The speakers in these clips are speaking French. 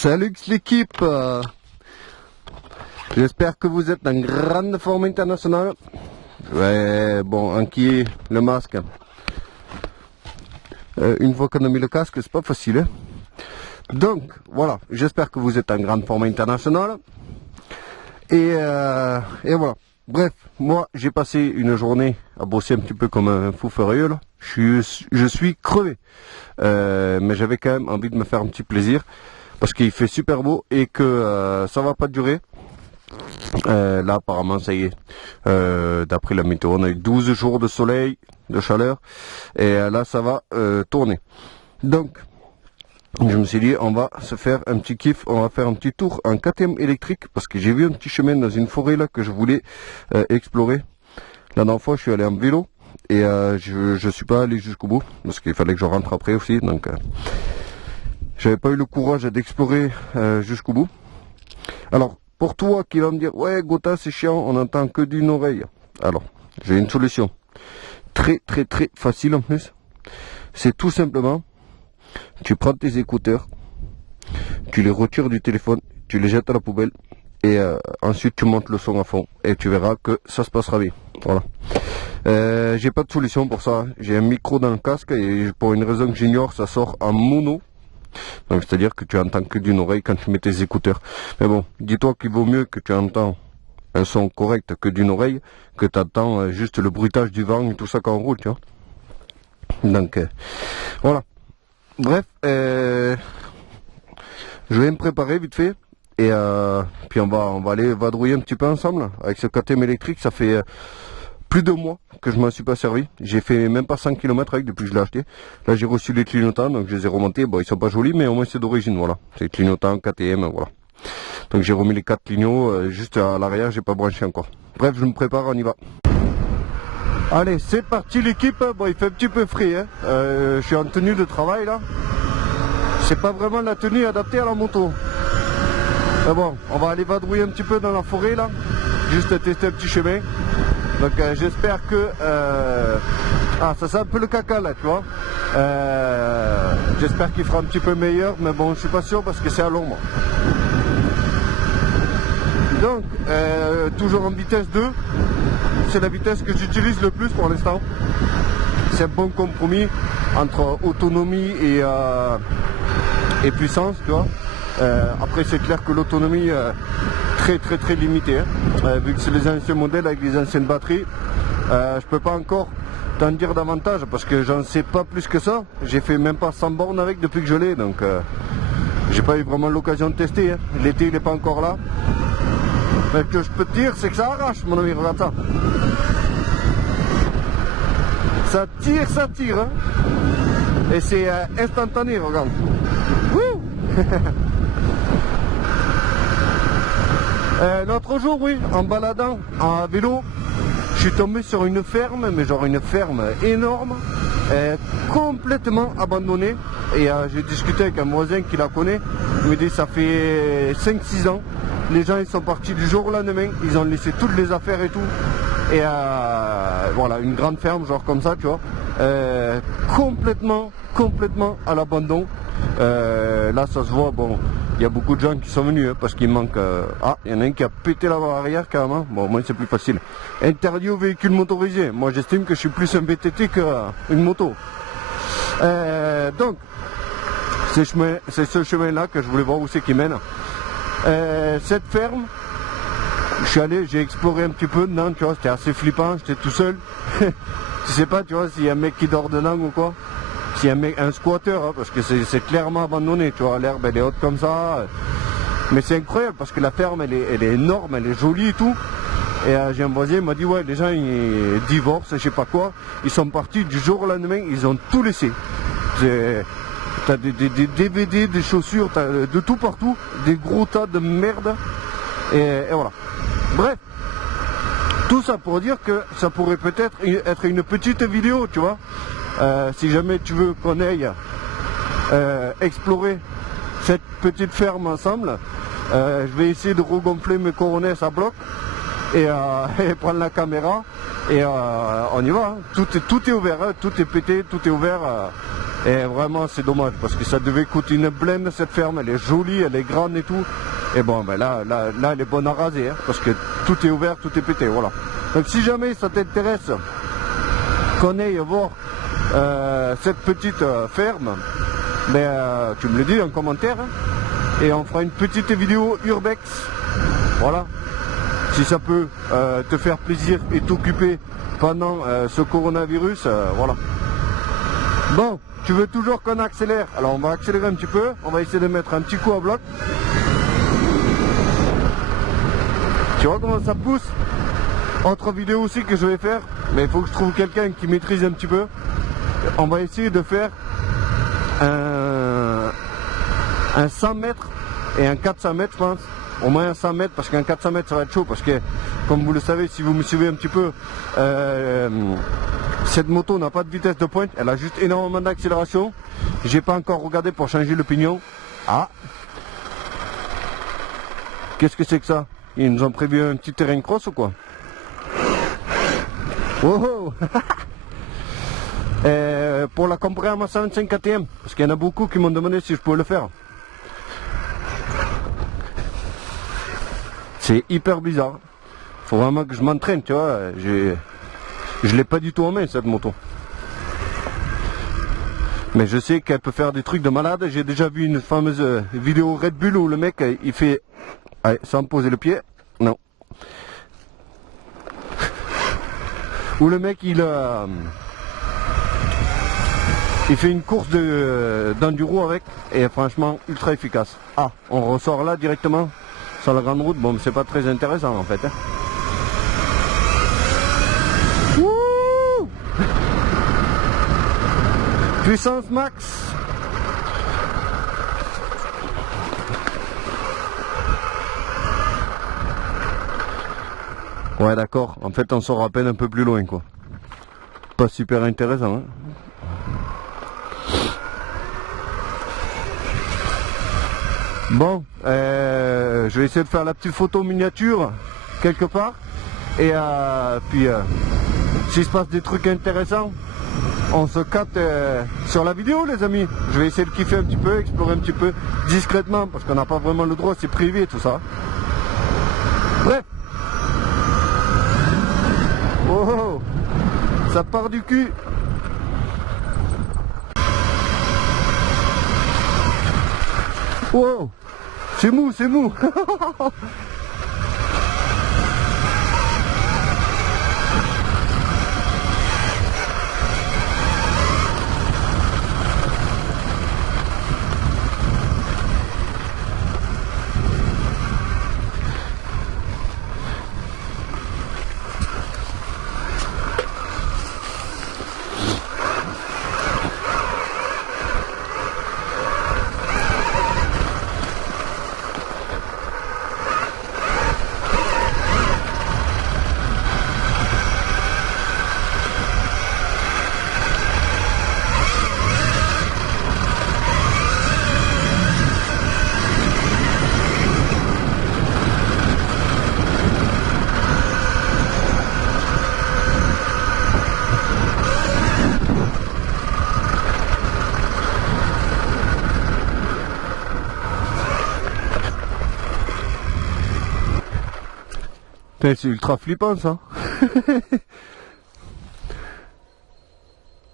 Salut l'équipe, j'espère que vous êtes en grande forme internationale. Ouais, bon, enquiller le masque. Une fois qu'on a mis le casque, c'est pas facile. Hein. Donc, voilà, j'espère que vous êtes en grande forme internationale. Et voilà. Bref, moi j'ai passé une journée à bosser un petit peu comme un fou furieux là. Je suis crevé. Mais j'avais quand même envie de me faire un petit plaisir. Parce qu'il fait super beau et que ça va pas durer. Là apparemment ça y est. D'après la météo, on a eu 12 jours de soleil, de chaleur. Et là ça va tourner. Donc je me suis dit on va se faire un petit kiff, on va faire un petit tour en KTM électrique. Parce que j'ai vu un petit chemin dans une forêt là que je voulais explorer. La dernière fois je suis allé en vélo. Et je suis pas allé jusqu'au bout. Parce qu'il fallait que je rentre après aussi. Donc j'avais pas eu le courage d'explorer jusqu'au bout. Alors, pour toi qui va me dire, ouais, Gotha, c'est chiant, on n'entend que d'une oreille. Alors, j'ai une solution. Très facile en plus. C'est tout simplement, tu prends tes écouteurs, tu les retires du téléphone, tu les jettes à la poubelle, et ensuite tu montes le son à fond, et tu verras que ça se passera bien. Voilà. J'ai pas de solution pour ça. J'ai un micro dans le casque, et pour une raison que j'ignore, ça sort en mono. Donc c'est-à-dire que tu entends que d'une oreille quand tu mets tes écouteurs. Mais bon, dis-toi qu'il vaut mieux que tu entends un son correct que d'une oreille, que tu entends juste le bruitage du vent et tout ça quand on roule, tu vois. Donc voilà. Bref, je vais me préparer vite fait. Et puis on va aller vadrouiller un petit peu ensemble. Avec ce KTM électrique, ça fait plus de mois que je m'en suis pas servi. J'ai fait même pas 100 km avec depuis que je l'ai acheté. Là j'ai reçu les clignotants, donc je les ai remontés. Bon, ils sont pas jolis, mais au moins c'est d'origine, voilà. C'est clignotants, KTM, voilà. Donc j'ai remis les 4 clignots, juste à l'arrière, j'ai pas branché encore. Bref, je me prépare, on y va. Allez, c'est parti l'équipe. Bon, il fait un petit peu frais, hein. Je suis en tenue de travail là. C'est pas vraiment la tenue adaptée à la moto. Mais bon, on va aller vadrouiller un petit peu dans la forêt là. Juste tester un petit chemin. Donc j'espère que... Ah, ça sent un peu le caca là, tu vois. J'espère qu'il fera un petit peu meilleur, mais bon, je suis pas sûr parce que c'est à l'ombre. Donc, toujours en vitesse 2. C'est la vitesse que j'utilise le plus pour l'instant. C'est un bon compromis entre autonomie et puissance, tu vois. Après, c'est clair que l'autonomie... très limité, hein. Vu que c'est les anciens modèles avec les anciennes batteries, je peux pas encore t'en dire davantage parce que j'en sais pas plus que ça. J'ai fait même pas 100 bornes avec depuis que je l'ai, donc j'ai pas eu vraiment l'occasion de tester, hein. L'été il est pas encore là. Mais ce que je peux te dire c'est que ça arrache, mon ami, regarde ça. Ça tire, hein. Et c'est instantané, regarde. Wouh. L'autre jour, oui, en baladant en vélo, je suis tombé sur une ferme, mais genre une ferme énorme, complètement abandonnée. Et j'ai discuté avec un voisin qui la connaît, il me dit ça fait 5-6 ans, les gens ils sont partis du jour au lendemain, ils ont laissé toutes les affaires et tout. Et voilà, une grande ferme, genre comme ça, tu vois, complètement à l'abandon. Là ça se voit, bon, il y a beaucoup de gens qui sont venus hein, parce qu'il manque... Ah, il y en a un qui a pété la barre arrière carrément. Bon, moi c'est plus facile. Interdit aux véhicules motorisés. Moi j'estime que je suis plus un VTT qu'une moto. Donc, c'est ce chemin-là que je voulais voir où c'est qui mène. Cette ferme, je suis allé, j'ai exploré un petit peu dedans, tu vois, c'était assez flippant, j'étais tout seul. Je sais pas, tu vois, s'il y a un mec qui dort dedans ou quoi. S'il y a un squatter, hein, parce que c'est clairement abandonné, tu vois, l'herbe elle est haute comme ça. Mais c'est incroyable parce que la ferme elle est énorme, elle est jolie et tout. Et j'ai un voisin, il m'a dit ouais, les gens ils divorcent, je sais pas quoi. Ils sont partis du jour au lendemain, ils ont tout laissé. T'as des DVD, des chaussures, t'as de tout partout, des gros tas de merde. Et voilà. Bref. Tout ça pour dire que ça pourrait peut-être être une petite vidéo, tu vois. Si jamais tu veux qu'on aille explorer cette petite ferme ensemble, je vais essayer de regonfler mes coronets à bloc et prendre la caméra et on y va. Hein. Tout est ouvert, hein. Tout est pété, tout est ouvert. Et vraiment c'est dommage parce que ça devait coûter une blinde cette ferme, elle est jolie, elle est grande et tout. Et bon ben là elle est bonne à raser hein, parce que tout est ouvert, tout est pété, voilà. Donc si jamais ça t'intéresse qu'on aille voir cette petite ferme, ben, tu me le dis en commentaire hein, et on fera une petite vidéo urbex, voilà. Si ça peut te faire plaisir et t'occuper pendant ce coronavirus, voilà. Bon, tu veux toujours qu'on accélère? Alors on va accélérer un petit peu, on va essayer de mettre un petit coup à bloc. Tu vois comment ça pousse? Autre vidéo aussi que je vais faire, mais il faut que je trouve quelqu'un qui maîtrise un petit peu. On va essayer de faire un 100 mètres et un 400 mètres je pense. Au moins un 100 mètres parce qu'un 400 mètres ça va être chaud parce que comme vous le savez, si vous me suivez un petit peu, cette moto n'a pas de vitesse de pointe, elle a juste énormément d'accélération. J'ai pas encore regardé pour changer le pignon. Ah, qu'est-ce que c'est que ça? Ils nous ont prévu un petit terrain cross ou quoi? Oh, pour la comparer à ma 125 KTM, parce qu'il y en a beaucoup qui m'ont demandé si je pouvais le faire. C'est hyper bizarre. Faut vraiment que je m'entraîne, tu vois. Je l'ai pas du tout en main cette moto. Mais je sais qu'elle peut faire des trucs de malade. J'ai déjà vu une fameuse vidéo Red Bull où le mec il fait... Allez, sans poser le pied. Non. Où le mec il fait une course d'enduro avec. Et franchement ultra efficace. Ah, on ressort là directement sur la grande route. Bon, mais c'est pas très intéressant en fait. Hein. Wouh! Puissance max. Ouais d'accord, en fait on sort à peine un peu plus loin quoi. Pas super intéressant hein. Bon, je vais essayer de faire la petite photo miniature quelque part. Et puis s'il se passe des trucs intéressants, on se capte sur la vidéo les amis. Je vais essayer de kiffer un petit peu, explorer un petit peu discrètement parce qu'on n'a pas vraiment le droit, c'est privé tout ça. Bref. Oh, ça part du cul. Oh, c'est mou, c'est mou. C'est ultra flippant ça.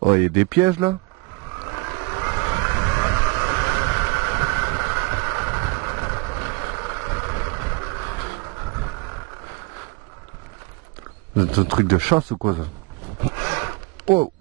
Oh, il y a des pièges là. C'est un truc de chasse ou quoi ça? Oh.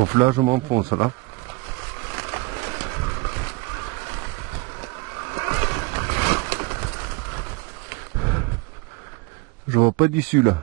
Sauf là, je m'enfonce là. Je vois pas d'issue là.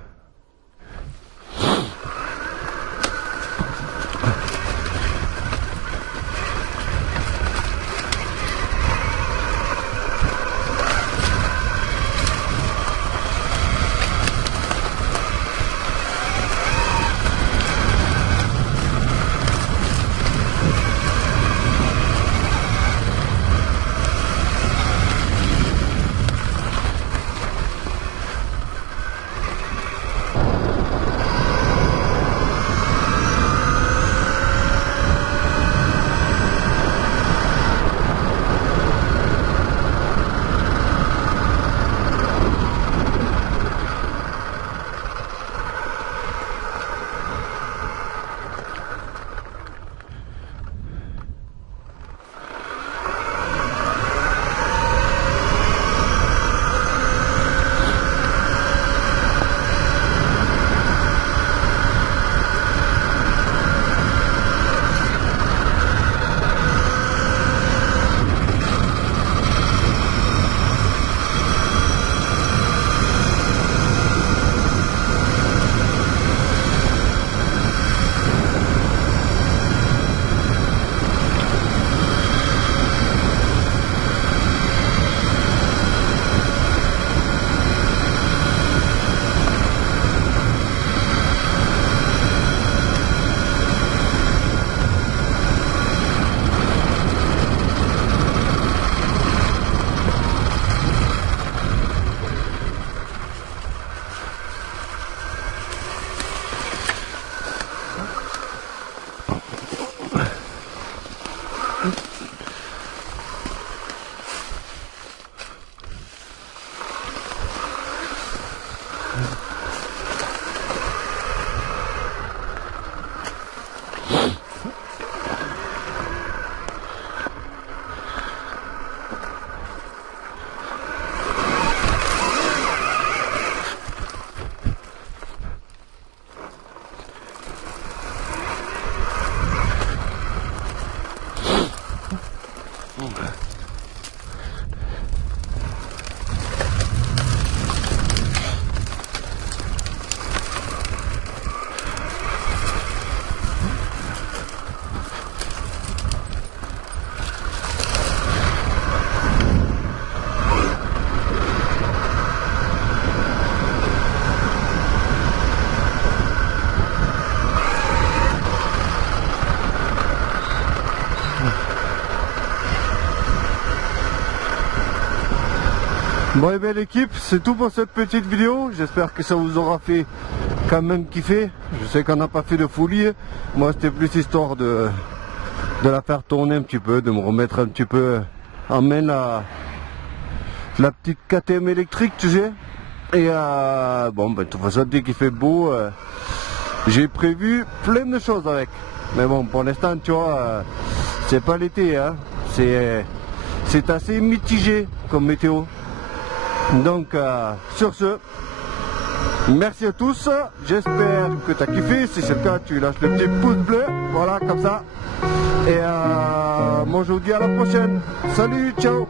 Bon et bien l'équipe, c'est tout pour cette petite vidéo. J'espère que ça vous aura fait quand même kiffer. Je sais qu'on n'a pas fait de folie. Moi c'était plus histoire de la faire tourner un petit peu, de me remettre un petit peu en main la petite KTM électrique, tu sais. Et bon ben de toute façon dès qu'il fait beau, j'ai prévu plein de choses avec. Mais bon pour l'instant tu vois, c'est pas l'été, hein. C'est assez mitigé comme météo. Donc sur ce, merci à tous, j'espère que tu as kiffé. Si c'est le cas, tu lâches le petit pouce bleu, voilà comme ça. Et moi je vous dis à la prochaine. Salut, ciao.